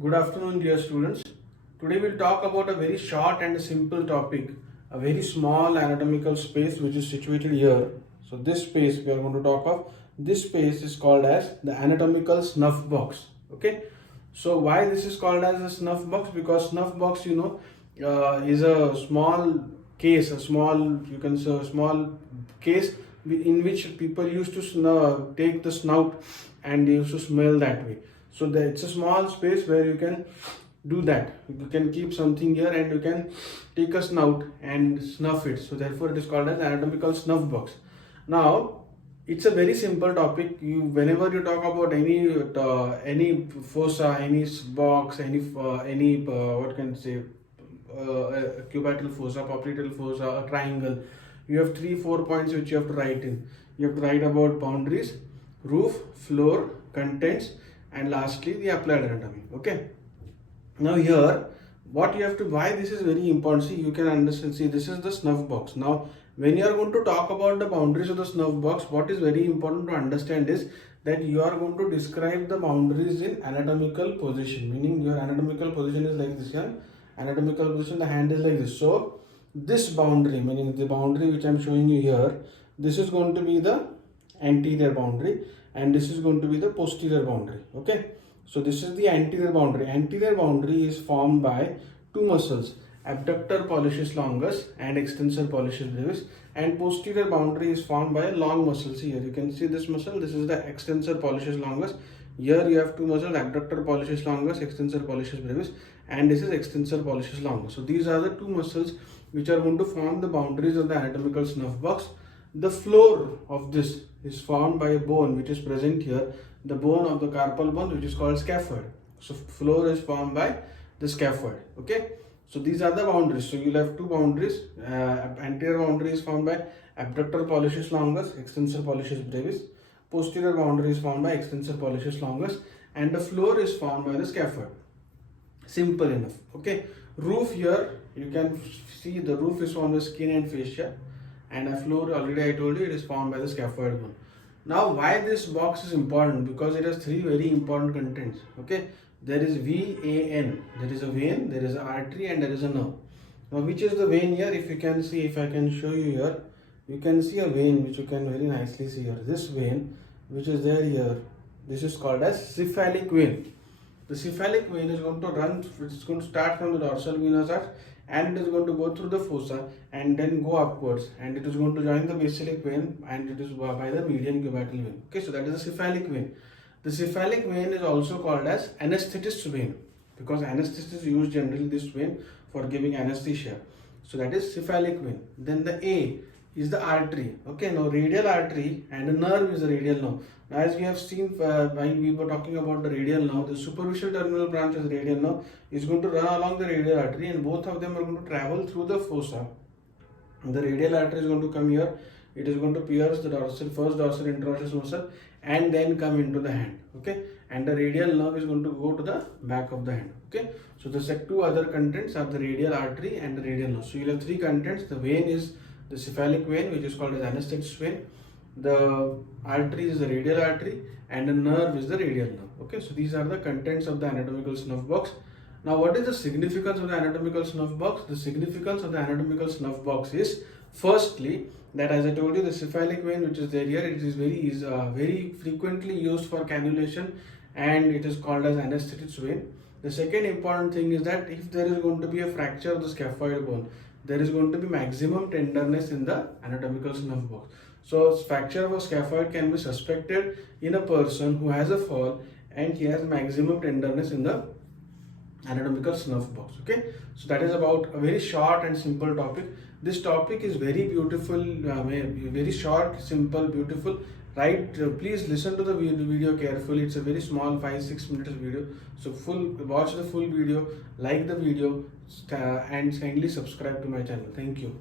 Good afternoon, dear students. Today we'll talk about a very short and simple topic, a very small anatomical space which is situated here. So this space we are going to talk of. This space is called as the anatomical snuff box. Okay. So why this is called as a snuff box? Because snuff box, is a small case, a small you can say a small case in which people used to take the snout and they used to smell that way. So it's a small space where you can do that. You can keep something here and you can take a snout and snuff it. So therefore it is called as anatomical snuff box. Now it's a very simple topic. Whenever you talk about any fossa, any box, any what can I say, cubital fossa, popliteal fossa, a triangle, you have 3-4 points which you have to write in. You have to write about boundaries, roof, floor, contents, and lastly the applied anatomy. Okay. Now here, what you have to, why this is very important, see, you can understand, see, this is the snuff box. Now when you are going to talk about the boundaries of the snuff box, what is very important to understand is that you are going to describe the boundaries in anatomical position, meaning your anatomical position is like this here. Anatomical position, the hand is like this. So this boundary, meaning the boundary which I am showing you here, this is going to be the anterior boundary and this is going to be the posterior boundary. Okay. So this is the anterior boundary. Anterior boundary is formed by two muscles, abductor pollicis longus and extensor pollicis brevis, and posterior boundary is formed by a long muscle. See here, you can see this muscle, this is the extensor pollicis longus. Here you have two muscles, abductor pollicis longus, extensor pollicis brevis, and this is extensor pollicis longus. So these are the two muscles which are going to form the boundaries of the anatomical snuff box. The floor of this is formed by a bone which is present here, the bone of the carpal bone, which is called scaphoid. So floor is formed by the scaphoid. Okay. So these are the boundaries. So you'll have two boundaries. Anterior boundary is formed by abductor pollicis longus, extensor pollicis brevis. Posterior boundary is formed by extensor pollicis longus, and the floor is formed by the scaphoid. Simple enough. Okay. Roof, here you can see the roof is formed by skin and fascia, and a floor, already I told you, it is formed by the scaphoid bone. Now why this box is important? Because it has three very important contents. Okay. There is VAN, there is a vein, there is an artery, and there is a nerve. Now which is the vein here? If you can see, if I can show you here, you can see a vein which you can very nicely see here. This vein which is there here, this is called as cephalic vein. The cephalic vein is going to run, it's going to start from the dorsal venous arch and it is going to go through the fossa and then go upwards, and it is going to join the basilic vein and it is by the median cubital vein. Okay, so that is the cephalic vein. The cephalic vein is also called as anesthetist's vein because anesthetists use generally this vein for giving anesthesia. So that is cephalic vein. Then the A is the artery. Okay, now radial artery and the nerve is the radial nerve. Now as we have seen while we were talking about the radial nerve, the superficial terminal branch of the radial nerve is going to run along the radial artery and both of them are going to travel through the fossa. The radial artery is going to come here. It is going to pierce the first dorsal interosseous muscle and then come into the hand. Okay, and the radial nerve is going to go to the back of the hand. Okay, so the two other contents are the radial artery and the radial nerve. So you have three contents. The vein is the cephalic vein, which is called as anesthetist's vein. The artery is the radial artery and the nerve is the radial nerve. Okay, so these are the contents of the anatomical snuff box. Now what is the significance of the anatomical snuff box? The significance of the anatomical snuff box is, firstly, that as I told you, the cephalic vein which is there here, it is very frequently used for cannulation and it is called as anesthetist's vein. The second important thing is that if there is going to be a fracture of the scaphoid bone, there is going to be maximum tenderness in the anatomical snuff box. So fracture of a scaphoid can be suspected in a person who has a fall and he has maximum tenderness in the anatomical snuff box. Okay, so that is about a very short and simple topic. This topic is very beautiful, very short, simple, beautiful. Right, please listen to the video carefully. It's a very small 5-6 minutes video. So watch the full video, like the video, and kindly subscribe to my channel. Thank you.